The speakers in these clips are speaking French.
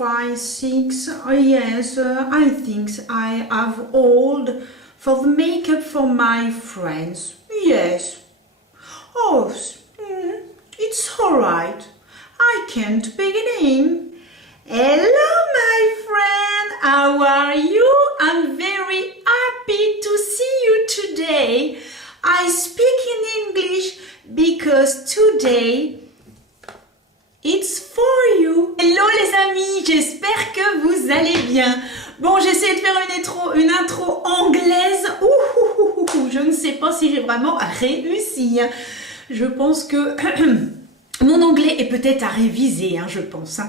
5, 6. Yes, I think I have all for the makeup for my friends. Yes. Oh, it's alright. I can't begin. Hello, my friend. How are you? I'm very happy to see you today. I speak in English because today it's for you. Hello les amis, j'espère que vous allez bien. Bon, j'essaie de faire une intro anglaise. Je ne sais pas si j'ai vraiment réussi. Je pense que mon anglais est peut-être à réviser, je pense.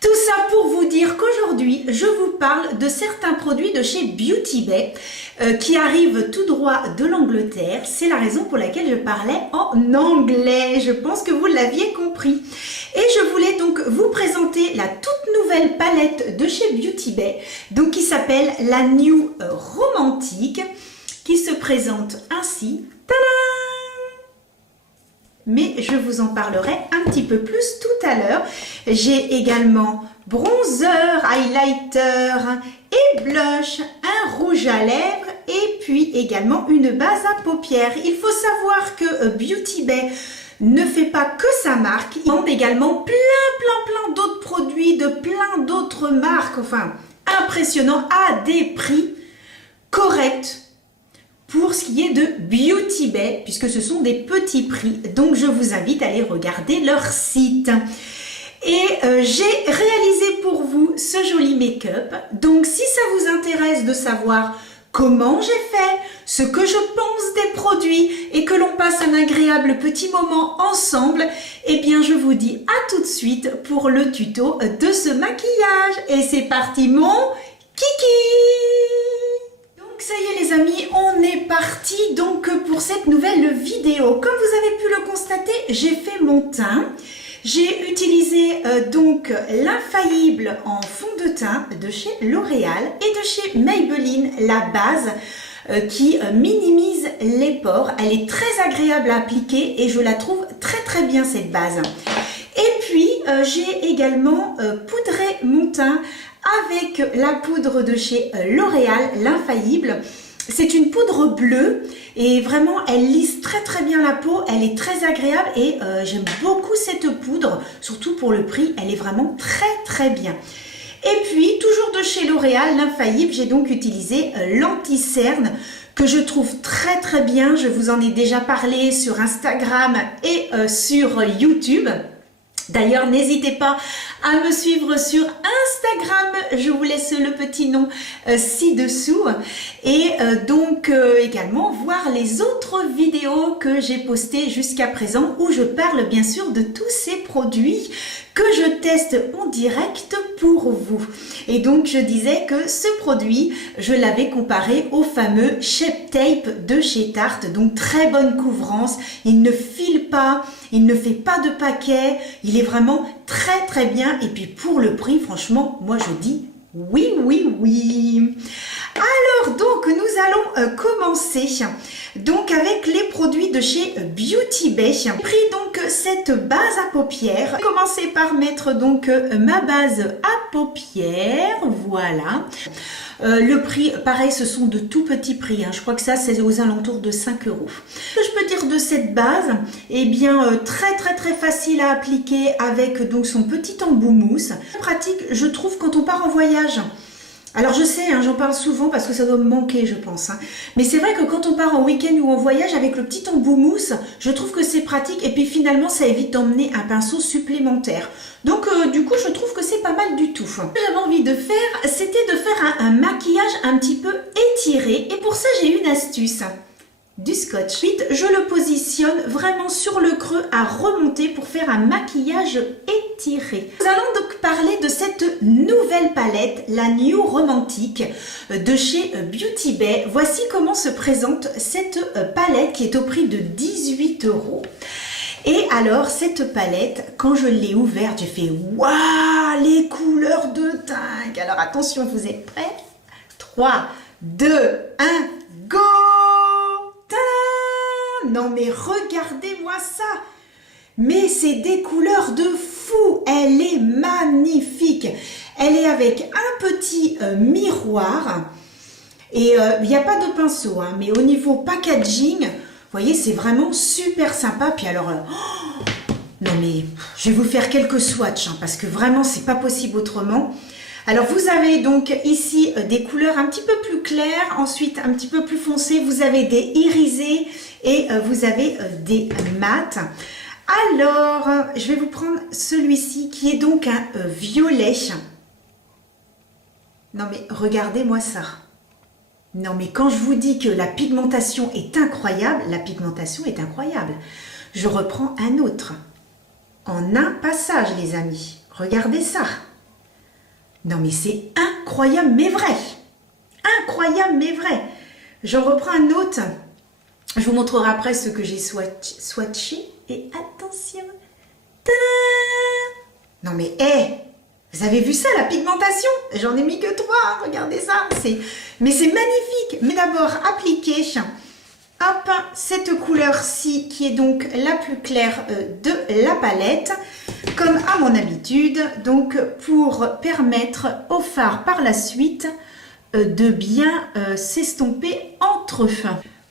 Tout ça pour vous dire qu'aujourd'hui, je vous parle de certains produits de chez Beauty Bay qui arrivent tout droit de l'Angleterre. C'est la raison pour laquelle je parlais en anglais. Je pense que vous l'aviez compris. Et je voulais donc vous présenter la toute nouvelle palette de chez Beauty Bay, donc qui s'appelle la New Romantique, qui se présente ainsi. Tadam! Mais je vous en parlerai un petit peu plus tout à l'heure. J'ai également bronzer, highlighter et blush, un rouge à lèvres et puis également une base à paupières. Il faut savoir que Beauty Bay ne fait pas que sa marque, il vend également plein d'autres produits de plein d'autres marques, enfin impressionnants à des prix corrects. Pour ce qui est de Beauty Bay, puisque ce sont des petits prix, donc je vous invite à aller regarder leur site. Et j'ai réalisé pour vous ce joli make-up, donc si ça vous intéresse de savoir comment j'ai fait, ce que je pense des produits et que l'on passe un agréable petit moment ensemble, eh bien je vous dis à tout de suite pour le tuto de ce maquillage. Et c'est parti mon kiki! Ça y est les amis, on est parti donc pour cette nouvelle vidéo. Comme vous avez pu le constater, j'ai fait mon teint. J'ai utilisé donc l'infaillible en fond de teint de chez L'Oréal et de chez Maybelline, la base qui minimise les pores. Elle est très agréable à appliquer et je la trouve très bien cette base. Et puis j'ai également poudré mon teint avec la poudre de chez L'Oréal, l'infaillible. C'est une poudre bleue et vraiment elle lisse très bien la peau, elle est très agréable et j'aime beaucoup cette poudre, surtout pour le prix, elle est vraiment très bien. Et puis toujours de chez L'Oréal, l'infaillible, j'ai donc utilisé l'anti-cerne que je trouve très bien. Je vous en ai déjà parlé sur Instagram et sur YouTube. D'ailleurs, n'hésitez pas à me suivre sur Instagram, je vous laisse le petit nom ci-dessous. Et donc également voir les autres vidéos que j'ai postées jusqu'à présent où je parle bien sûr de tous ces produits que je teste en direct pour vous. Et donc je disais que ce produit, je l'avais comparé au fameux Shape Tape de chez Tarte, donc très bonne couvrance, il ne file pas, il ne fait pas de paquet, il est vraiment très bien et puis pour le prix, franchement, moi je dis oui. Alors donc nous allons commencer donc avec les produits de chez Beauty Bay. J'ai pris donc cette base à paupières. Je vais commencer par mettre donc ma base à paupières, voilà. Le prix, pareil, ce sont de tout petits prix. Je crois que ça, c'est aux alentours de 5 €. Ce que je peux dire de cette base, eh bien, très facile à appliquer avec donc son petit embout mousse. Pratique, je trouve, quand on part en voyage. Alors je sais, j'en parle souvent parce que ça doit me manquer, je pense. Mais c'est vrai que quand on part en week-end ou en voyage avec le petit embout mousse, je trouve que c'est pratique et puis finalement ça évite d'emmener un pinceau supplémentaire. Donc du coup je trouve que c'est pas mal du tout. Ce que j'avais envie de faire, c'était de faire un maquillage un petit peu étiré et pour ça j'ai une astuce. Du scotch. Ensuite, je le positionne vraiment sur le creux à remonter pour faire un maquillage étiré. Nous allons donc parler de cette nouvelle palette, la New Romantique de chez Beauty Bay. Voici comment se présente cette palette qui est au prix de 18 €. Et alors, cette palette, quand je l'ai ouverte, j'ai fait « Waouh, les couleurs de dingue !» Alors attention, vous êtes prêts? 3, 2, 1, go! Non mais regardez-moi ça! Mais c'est des couleurs de fou. Elle est magnifique. Elle est avec un petit miroir. Et il n'y a pas de pinceau, hein, mais au niveau packaging, vous voyez, c'est vraiment super sympa. Puis alors, non mais, je vais vous faire quelques swatchs, hein, parce que vraiment, c'est pas possible autrement. Alors, vous avez donc ici des couleurs un petit peu plus claires, ensuite un petit peu plus foncées. Vous avez des irisés et vous avez des mats. Alors, je vais vous prendre celui-ci qui est donc un violet. Non mais, regardez-moi ça. Non, mais quand je vous dis que la pigmentation est incroyable, la pigmentation est incroyable. Je reprends un autre. En un passage, les amis. Regardez ça. Non, mais c'est incroyable, mais vrai. Incroyable, mais vrai. J'en reprends un autre. Je vous montrerai après ce que j'ai swatché. Et attention. Tadam! Non, mais, vous avez vu ça, la pigmentation? J'en ai mis que 3, hein, regardez ça. Mais c'est magnifique. Mais d'abord, appliquer, hop, cette couleur-ci, qui est donc la plus claire de la palette, comme à mon habitude, donc pour permettre au fard par la suite de bien s'estomper entre eux.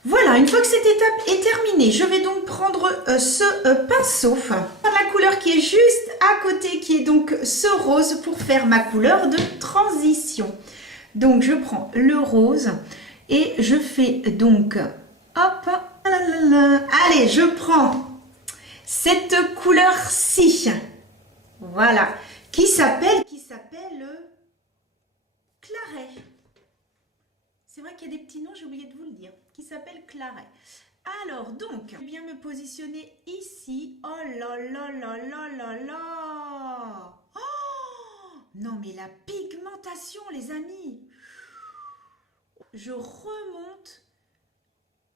Voilà, une fois que cette étape est terminée, je vais donc prendre ce pinceau, la couleur qui est juste à côté, qui est donc ce rose pour faire ma couleur de transition. Donc je prends le rose et je fais donc, hop, allez, je prends cette couleur-ci, voilà, qui s'appelle Claret. C'est vrai qu'il y a des petits noms, j'ai oublié de vous le dire, qui s'appelle Claret. Alors donc, je vais bien me positionner ici. Oh là là là là là là. Oh non mais la pigmentation, les amis. Je remonte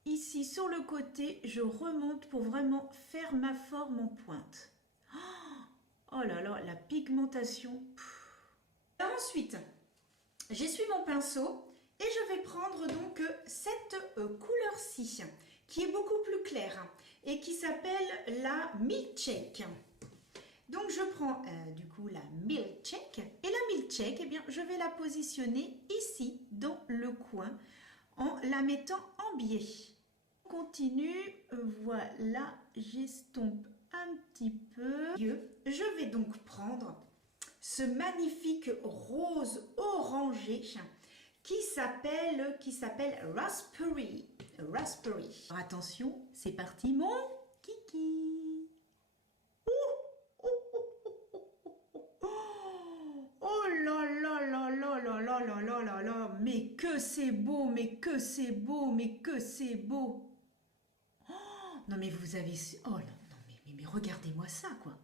ici sur le côté, je remonte pour vraiment faire ma forme en pointe. Oh là là, la pigmentation. Alors ensuite, j'essuie mon pinceau. Et je vais prendre donc cette couleur-ci, qui est beaucoup plus claire et qui s'appelle la Milkshake. Donc je prends du coup la Milkshake. Et la Milkshake, eh bien, je vais la positionner ici, dans le coin, en la mettant en biais. On continue, voilà, j'estompe un petit peu. Je vais donc prendre ce magnifique rose orangé qui s'appelle Raspberry. Raspberry. Alors attention, c'est parti mon kiki. Oh là là là là là là là là là là. Mais que c'est beau, mais que c'est beau, mais que c'est beau. Oh, non mais vous avez... Oh non, non mais regardez-moi ça quoi.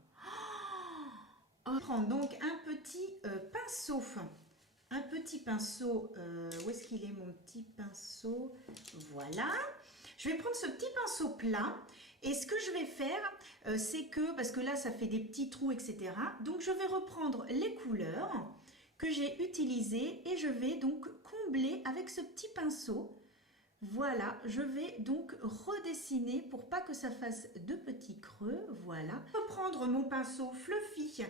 Oh, je prends donc un petit pinceau. Un petit pinceau, où est-ce qu'il est mon petit pinceau? Voilà. Je vais prendre ce petit pinceau plat et ce que je vais faire, c'est que, parce que là ça fait des petits trous, etc. Donc je vais reprendre les couleurs que j'ai utilisées et je vais donc combler avec ce petit pinceau. Voilà, je vais donc redessiner pour pas que ça fasse de petits creux, voilà. Je vais prendre mon pinceau Fluffy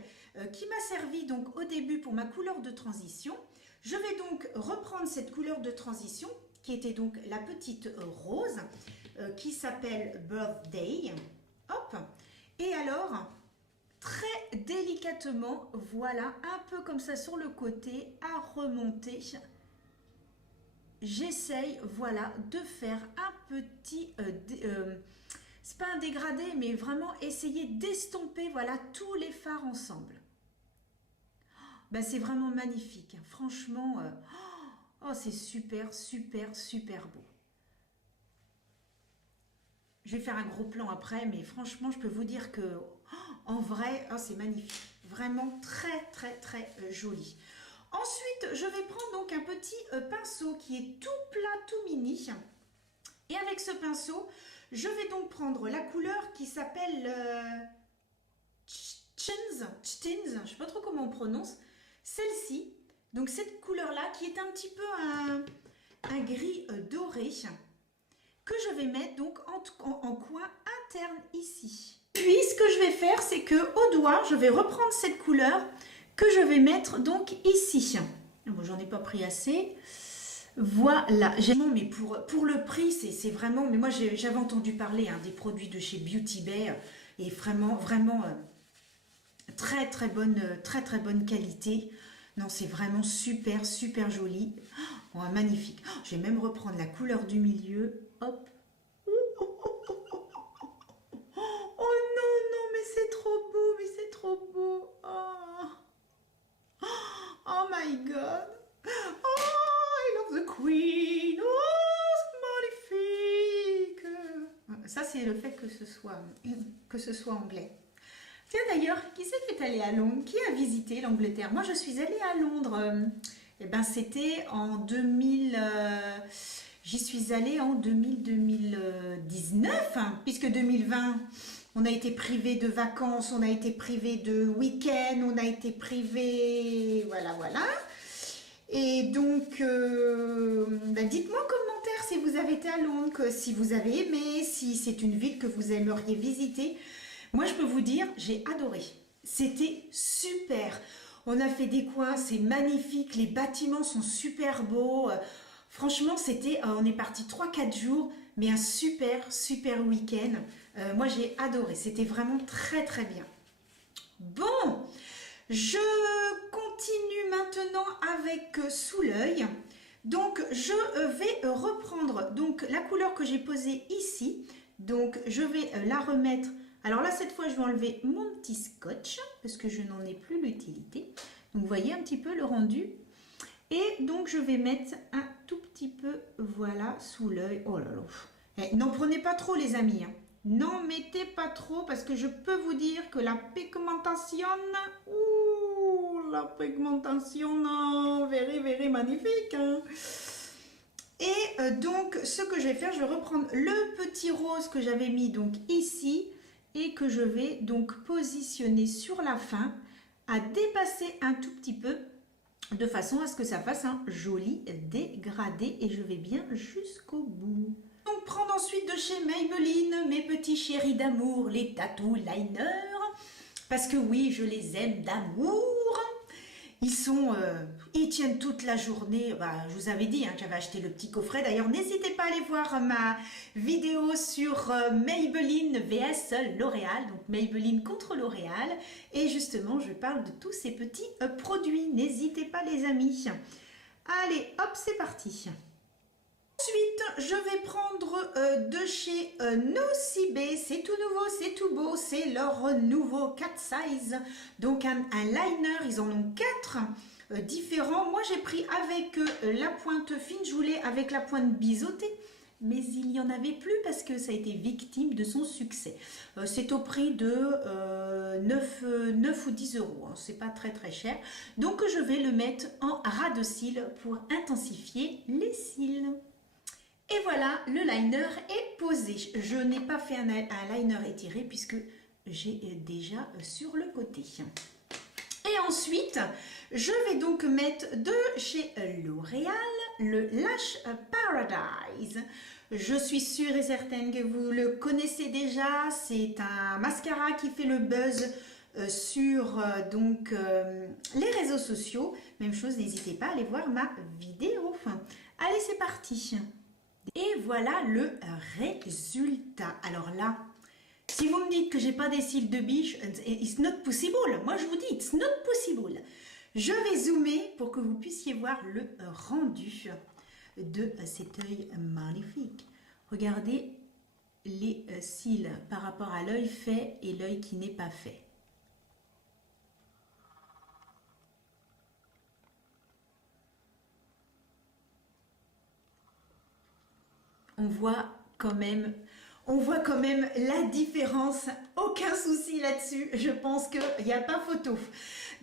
qui m'a servi donc au début pour ma couleur de transition. Je vais donc reprendre cette couleur de transition qui était donc la petite rose qui s'appelle Birthday. Hop, et alors très délicatement, voilà, un peu comme ça sur le côté, à remonter. J'essaye, voilà, de faire un petit, c'est pas un dégradé, mais vraiment essayer d'estomper, voilà, tous les fards ensemble. Ben, c'est vraiment magnifique, hein. Franchement, oh, c'est super, super, super beau. Je vais faire un gros plan après, mais franchement, je peux vous dire que, en vrai, oh, c'est magnifique. Vraiment très, très, très joli. Ensuite, je vais prendre donc un petit pinceau qui est tout plat, tout mini. Et avec ce pinceau, je vais donc prendre la couleur qui s'appelle Chintz, je ne sais pas trop comment on prononce. Celle-ci, donc cette couleur-là, qui est un petit peu un gris doré, que je vais mettre donc en coin interne ici. puis, ce que je vais faire, c'est que au doigt, je vais reprendre cette couleur que je vais mettre donc ici. Bon, j'en ai pas pris assez. Voilà, mais pour le prix, c'est vraiment, mais moi j'avais entendu parler des produits de chez Beauty Bay et vraiment très très bonne qualité. Non, c'est vraiment super joli. Oh, magnifique. Oh, je vais même reprendre la couleur du milieu. Hop. Oh non, non, mais c'est trop beau. Oh, oh my God. Oh, I love the Queen. Oh, c'est magnifique. Ça, c'est le fait que ce soit anglais. Tiens d'ailleurs, qui c'est qui est allé à Londres? Qui a visité l'Angleterre? Moi, je suis allée à Londres. Eh ben, c'était en 2000. J'y suis allée en 2019, puisque 2020, on a été privé de vacances, on a été privé de week-end, on a été privé. Voilà. Et donc, dites-moi en commentaire si vous avez été à Londres, si vous avez aimé, si c'est une ville que vous aimeriez visiter. Moi, je peux vous dire, j'ai adoré. C'était super. On a fait des coins, c'est magnifique. Les bâtiments sont super beaux. Franchement, on est parti 3-4 jours, mais un super week-end. Moi, j'ai adoré. C'était vraiment très bien. Bon, je continue maintenant avec sous l'œil. Donc, je vais reprendre la couleur que j'ai posée ici. Donc, je vais la remettre. Alors là, cette fois, je vais enlever mon petit scotch parce que je n'en ai plus l'utilité. Donc, vous voyez un petit peu le rendu. Et donc, je vais mettre un tout petit peu, voilà, sous l'œil. Oh là là. N'en prenez pas trop, les amis. N'en mettez pas trop parce que je peux vous dire que la pigmentation, non, very magnifique. Et donc, ce que je vais faire, je vais reprendre le petit rose que j'avais mis donc ici et que je vais donc positionner sur la fin à dépasser un tout petit peu de façon à ce que ça fasse un joli dégradé et je vais bien jusqu'au bout. Donc prendre ensuite de chez Maybelline mes petits chéris d'amour, les tattoo liners, parce que oui, je les aime d'amour. Ils tiennent toute la journée. Je vous avais dit que j'avais acheté le petit coffret. D'ailleurs, n'hésitez pas à aller voir ma vidéo sur Maybelline vs L'Oréal. Donc Maybelline contre L'Oréal. Et justement, je parle de tous ces petits produits. N'hésitez pas, les amis. Allez, hop, c'est parti. Ensuite, je vais prendre de chez Nocibé, c'est tout nouveau, c'est tout beau, c'est leur nouveau 4 size, donc un liner, ils en ont 4 différents. Moi j'ai pris avec la pointe fine, je voulais avec la pointe biseautée, mais il n'y en avait plus parce que ça a été victime de son succès. C'est au prix de 9 ou 10 euros, c'est pas très cher. Donc je vais le mettre en ras de cils pour intensifier les cils. Et voilà, le liner est posé. Je n'ai pas fait un liner étiré puisque j'ai déjà sur le côté. Et ensuite, je vais donc mettre de chez L'Oréal le Lash Paradise. Je suis sûre et certaine que vous le connaissez déjà. C'est un mascara qui fait le buzz sur les réseaux sociaux. Même chose, n'hésitez pas à aller voir ma vidéo. Allez, c'est parti. Et voilà le résultat. Alors là, si vous me dites que j'ai pas des cils de biche, it's not possible. Moi je vous dis, it's not possible. Je vais zoomer pour que vous puissiez voir le rendu de cet œil magnifique. Regardez les cils par rapport à l'œil fait et l'œil qui n'est pas fait. On voit quand même la différence, aucun souci là-dessus, je pense qu'il n'y a pas photo.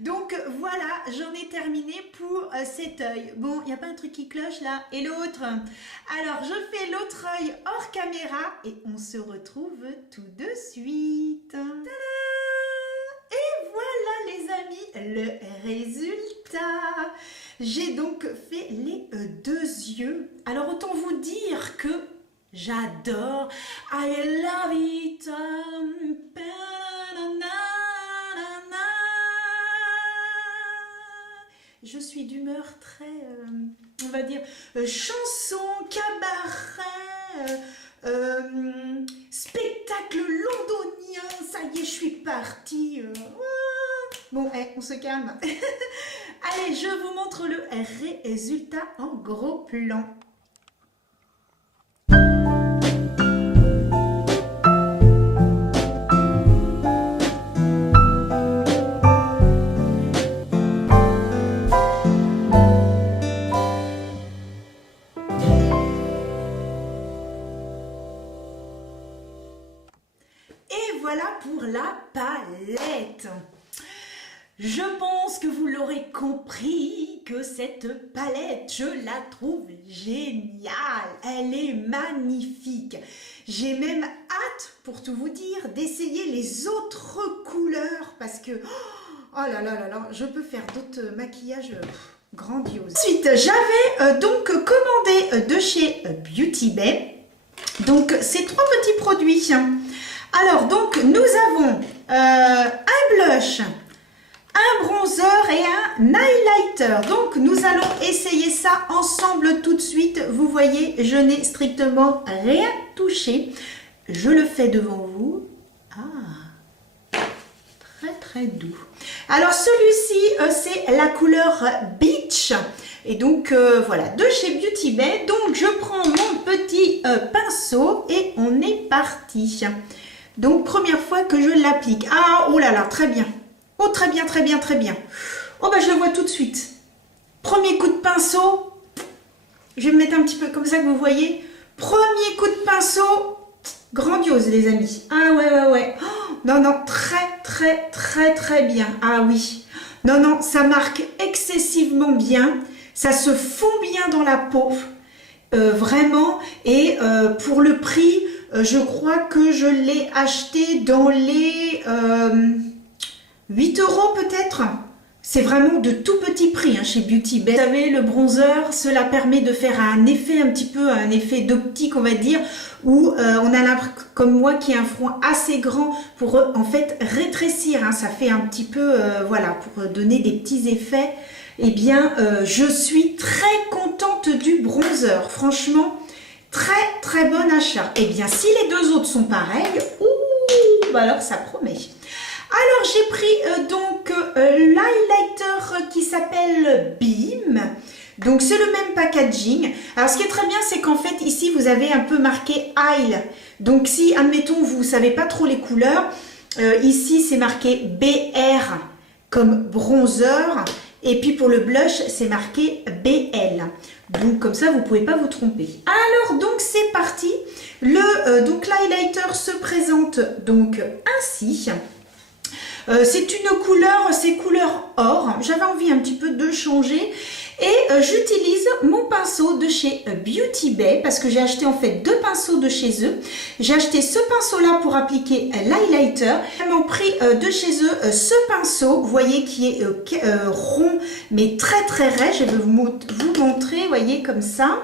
Donc voilà, j'en ai terminé pour cet œil. Bon, il n'y a pas un truc qui cloche là? Et l'autre? Alors, je fais l'autre œil hors caméra et on se retrouve tout de suite. Tadam! Et voilà les amis, le résultat. J'ai donc fait les deux yeux. Alors autant vous dire que j'adore. I love it. on va dire, chanson, cabaret, spectacle londonien. Ça y est, je suis partie. Bon, on se calme. Allez, je vous montre le résultat en gros plan. Voilà pour la palette. Je pense que vous l'aurez compris que cette palette, je la trouve géniale. Elle est magnifique. J'ai même hâte, pour tout vous dire, d'essayer les autres couleurs parce que, oh là là là là, je peux faire d'autres maquillages grandioses. Ensuite, j'avais donc commandé de chez Beauty Bay donc ces 3 petits produits. Alors, donc, nous avons un blush, un bronzer et un highlighter. Donc, nous allons essayer ça ensemble tout de suite. Vous voyez, je n'ai strictement rien touché. Je le fais devant vous. Ah, très très doux. Alors, celui-ci, c'est la couleur Beach. Et donc, voilà, de chez Beauty Bay. Donc, je prends mon petit pinceau et on est parti. Donc, première fois que je l'applique. Ah, oh là là, très bien. Oh, très bien, très bien, très bien. Oh, bah, je le vois tout de suite. Premier coup de pinceau. Je vais me mettre un petit peu comme ça que vous voyez. Premier coup de pinceau. Grandiose, les amis. Ah, ouais, ouais, ouais. Oh, non, non, très, très, très, très bien. Ah, oui. Non, non, ça marque excessivement bien. Ça se fond bien dans la peau. Vraiment. Et pour le prix... je crois que je l'ai acheté dans les 8 € peut-être. C'est vraiment de tout petit prix chez Beauty Bay. Vous savez, le bronzer, cela permet de faire un effet un petit peu, un effet d'optique on va dire, où on a l'impression, comme moi qui ai un front assez grand, pour en fait rétrécir. Ça fait un petit peu, voilà, pour donner des petits effets. Eh bien, je suis très contente du bronzer. Franchement, très très bon achat. Et bien si les deux autres sont pareils, ouh, bah alors ça promet. Alors j'ai pris donc l'highlighter qui s'appelle Beam. Donc c'est le même packaging. Alors ce qui est très bien, c'est qu'en fait ici vous avez un peu marqué Isle. Donc si admettons vous ne savez pas trop les couleurs, ici c'est marqué BR comme bronzer. Et puis pour le blush, c'est marqué BL. Donc comme ça, vous ne pouvez pas vous tromper. Alors donc c'est parti. Donc l'highlighter se présente donc ainsi. C'est une couleur, c'est couleur or. J'avais envie un petit peu de changer. Et j'utilise mon pinceau de chez Beauty Bay parce que j'ai acheté en fait 2 pinceaux de chez eux. J'ai acheté ce pinceau-là pour appliquer l'highlighter. J'ai vraiment pris de chez eux ce pinceau, vous voyez, qui est rond mais très très raide. Je vais vous montrer, vous voyez, comme ça.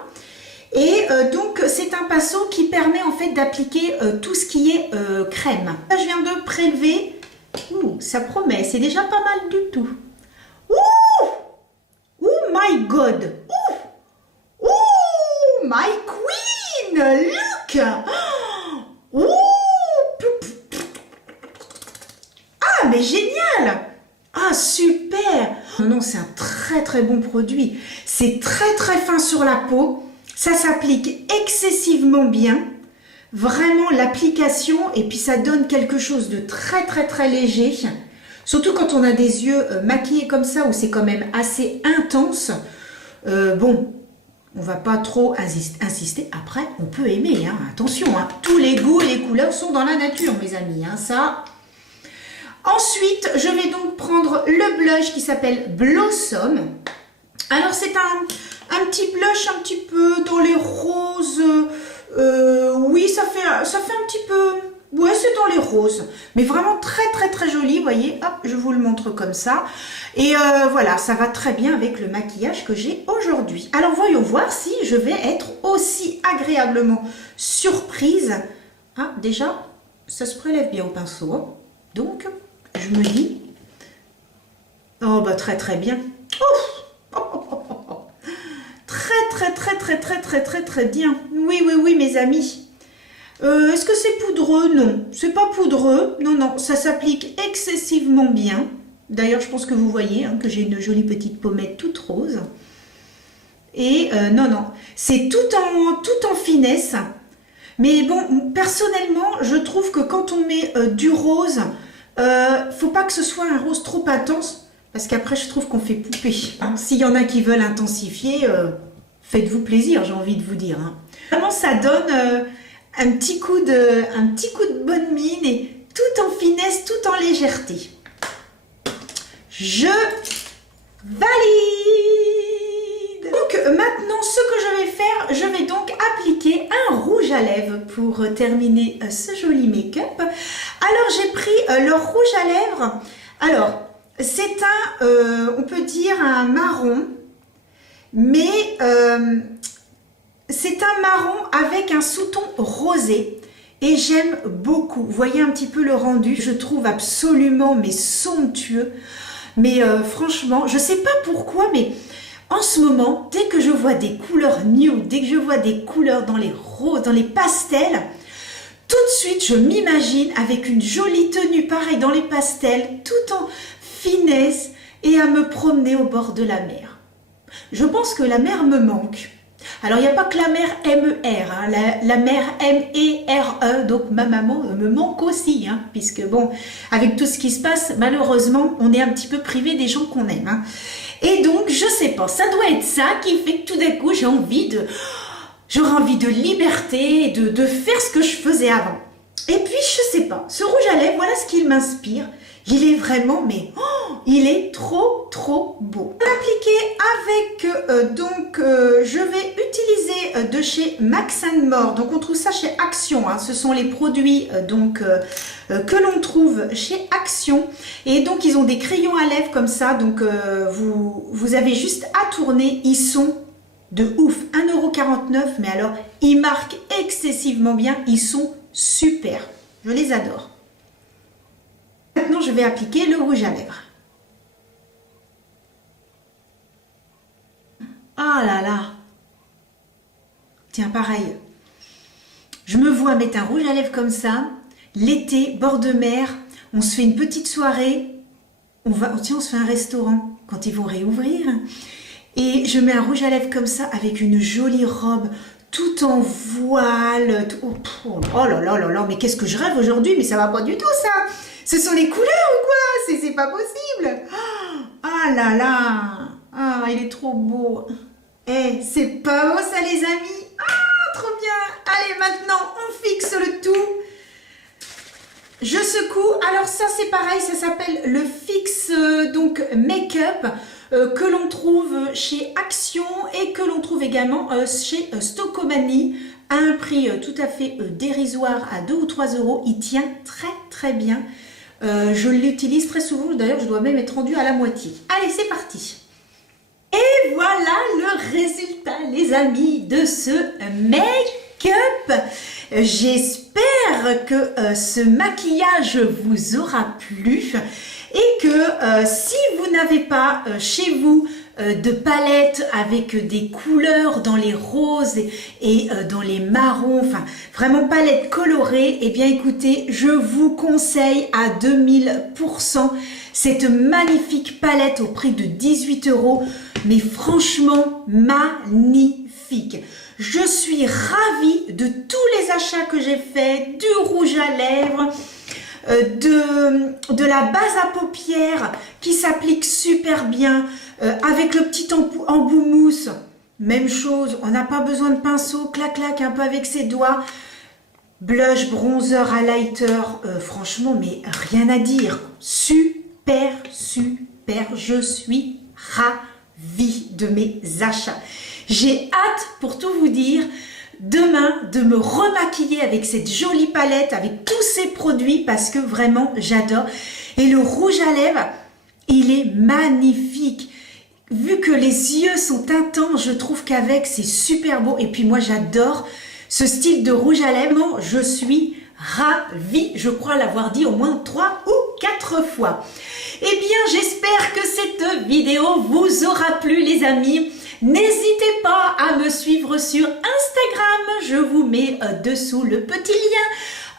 Et donc c'est un pinceau qui permet en fait d'appliquer tout ce qui est crème. Là, je viens de prélever. Ouh, ça promet, c'est déjà pas mal du tout. Ouh! Oh my God! Oh, oh my queen! Look! Oh! Ah, mais génial! Ah, super! Non, non, c'est un très très bon produit. C'est très très fin sur la peau. Ça s'applique excessivement bien. Vraiment l'application, et puis ça donne quelque chose de très très très léger. Surtout quand on a des yeux maquillés comme ça, où c'est quand même assez intense. Bon, on va pas trop insister. Après, on peut aimer, attention. Tous les goûts et les couleurs sont dans la nature, mes amis. Ça. Ensuite, je vais donc prendre le blush qui s'appelle Blossom. Alors, c'est un petit blush un petit peu dans les roses. Oui, ça fait un petit peu... Ouais, c'est dans les roses, mais vraiment très très très joli, vous voyez, hop, je vous le montre comme ça. Et voilà, ça va très bien avec le maquillage que j'ai aujourd'hui. Alors voyons voir si je vais être aussi agréablement surprise. Ah, déjà, ça se prélève bien au pinceau, donc je me dis, oh bah très très bien. Ouf, oh, oh, oh, oh. Très très bien. Oui, mes amis. Est-ce que c'est poudreux? Non, c'est pas poudreux. Non, ça s'applique excessivement bien. D'ailleurs, je pense que vous voyez hein, que j'ai une jolie petite pommette toute rose. Et non, c'est tout en finesse. Mais bon, personnellement, je trouve que quand on met du rose, faut pas que ce soit un rose trop intense, parce qu'après, je trouve qu'on fait poupée. Hein. S'il y en a qui veulent intensifier, faites-vous plaisir, j'ai envie de vous dire. Hein. Vraiment, ça donne un petit coup de bonne mine et tout en finesse, tout en légèreté. Je valide. Donc maintenant, ce que je vais faire, je vais donc appliquer un rouge à lèvres pour terminer ce joli make-up. Alors j'ai pris le rouge à lèvres. Alors c'est on peut dire un marron, mais c'est un marron avec un sous-ton rosé. Et j'aime beaucoup. Vous voyez un petit peu le rendu. Je trouve absolument mais somptueux. Mais franchement, je ne sais pas pourquoi, mais en ce moment, dès que je vois des couleurs nude, dès que je vois des couleurs dans les roses, dans les pastels, tout de suite, je m'imagine avec une jolie tenue pareille dans les pastels, tout en finesse et à me promener au bord de la mer. Je pense que la mer me manque. Alors, il n'y a pas que la mer M-E-R, hein, la mer M-E-R-E, donc ma maman me manque aussi, hein, puisque bon, avec tout ce qui se passe, malheureusement, on est un petit peu privé des gens qu'on aime. Hein. Et donc, je sais pas, ça doit être ça qui fait que tout d'un coup, j'aurais envie de liberté, de faire ce que je faisais avant. Et puis, je sais pas, ce rouge à lèvres, voilà ce qu'il m'inspire. Il est vraiment, mais il est trop beau. L'appliquer avec, je vais utiliser de chez Max & More. Donc, on trouve ça chez Action. Hein. Ce sont les produits que l'on trouve chez Action. Et donc, ils ont des crayons à lèvres comme ça. Donc, vous avez juste à tourner. Ils sont de ouf. 1,49 €. Mais alors, ils marquent excessivement bien. Ils sont super. Je les adore. Maintenant, je vais appliquer le rouge à lèvres. Ah là là. Tiens, pareil. Je me vois mettre un rouge à lèvres comme ça. L'été, bord de mer. On se fait une petite soirée. On se fait un restaurant quand ils vont réouvrir. Et je mets un rouge à lèvres comme ça avec une jolie robe tout en voile. Oh là, mais qu'est-ce que je rêve aujourd'hui? Mais ça va pas du tout ça. Ce sont les couleurs ou quoi? C'est pas possible. Ah là là. Ah, il est trop beau. Eh, c'est pas beau ça les amis. Ah, trop bien. Allez, maintenant, on fixe le tout. Je secoue. Alors ça, c'est pareil, ça s'appelle le Fix Make-up que l'on trouve chez Action et que l'on trouve également chez Stocomanie à un prix tout à fait dérisoire à 2 ou 3 €. Il tient très bien. Je l'utilise très souvent, d'ailleurs je dois même être rendue à la moitié. Allez, c'est parti. Et voilà le résultat, les amis, de ce make-up. J'espère que ce maquillage vous aura plu et que si vous n'avez pas chez vous de palettes avec des couleurs dans les roses et dans les marrons, enfin vraiment palettes colorées, eh bien écoutez, je vous conseille à 2000% cette magnifique palette au prix de 18 €, mais franchement magnifique. Je suis ravie de tous les achats que j'ai faits, du rouge à lèvres, de la base à paupières qui s'applique super bien, avec le petit embout mousse, même chose, on n'a pas besoin de pinceau, clac un peu avec ses doigts, blush, bronzer, highlighter, franchement mais rien à dire, super, je suis ravie de mes achats. J'ai hâte, pour tout vous dire, demain de me remaquiller avec cette jolie palette, avec tous ces produits, parce que vraiment j'adore. Et le rouge à lèvres, il est magnifique. Vu que les yeux sont intenses, je trouve qu'avec c'est super beau. Et puis moi j'adore ce style de rouge à lèvres. Je suis ravie, je crois l'avoir dit au moins 3 ou 4 fois. Eh bien j'espère que cette vidéo vous aura plu les amis. N'hésitez pas à me suivre sur Instagram, je vous mets dessous le petit lien,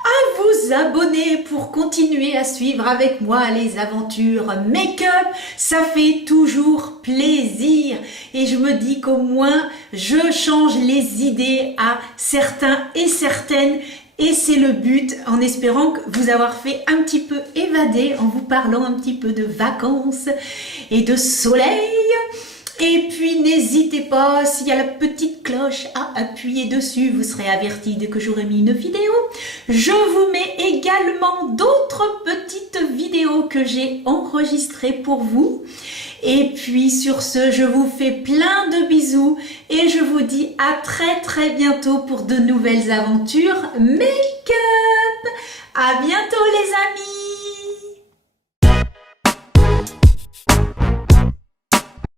à vous abonner pour continuer à suivre avec moi les aventures make-up. Ça fait toujours plaisir et je me dis qu'au moins je change les idées à certains et certaines. Et c'est le but, en espérant que vous avoir fait un petit peu évader en vous parlant un petit peu de vacances et de soleil. Et puis n'hésitez pas, s'il y a la petite cloche à appuyer dessus, vous serez averti dès que j'aurai mis une vidéo. Je vous mets également d'autres petites vidéos que j'ai enregistrées pour vous. Et puis sur ce, je vous fais plein de bisous et je vous dis à très bientôt pour de nouvelles aventures make-up. À bientôt les amis!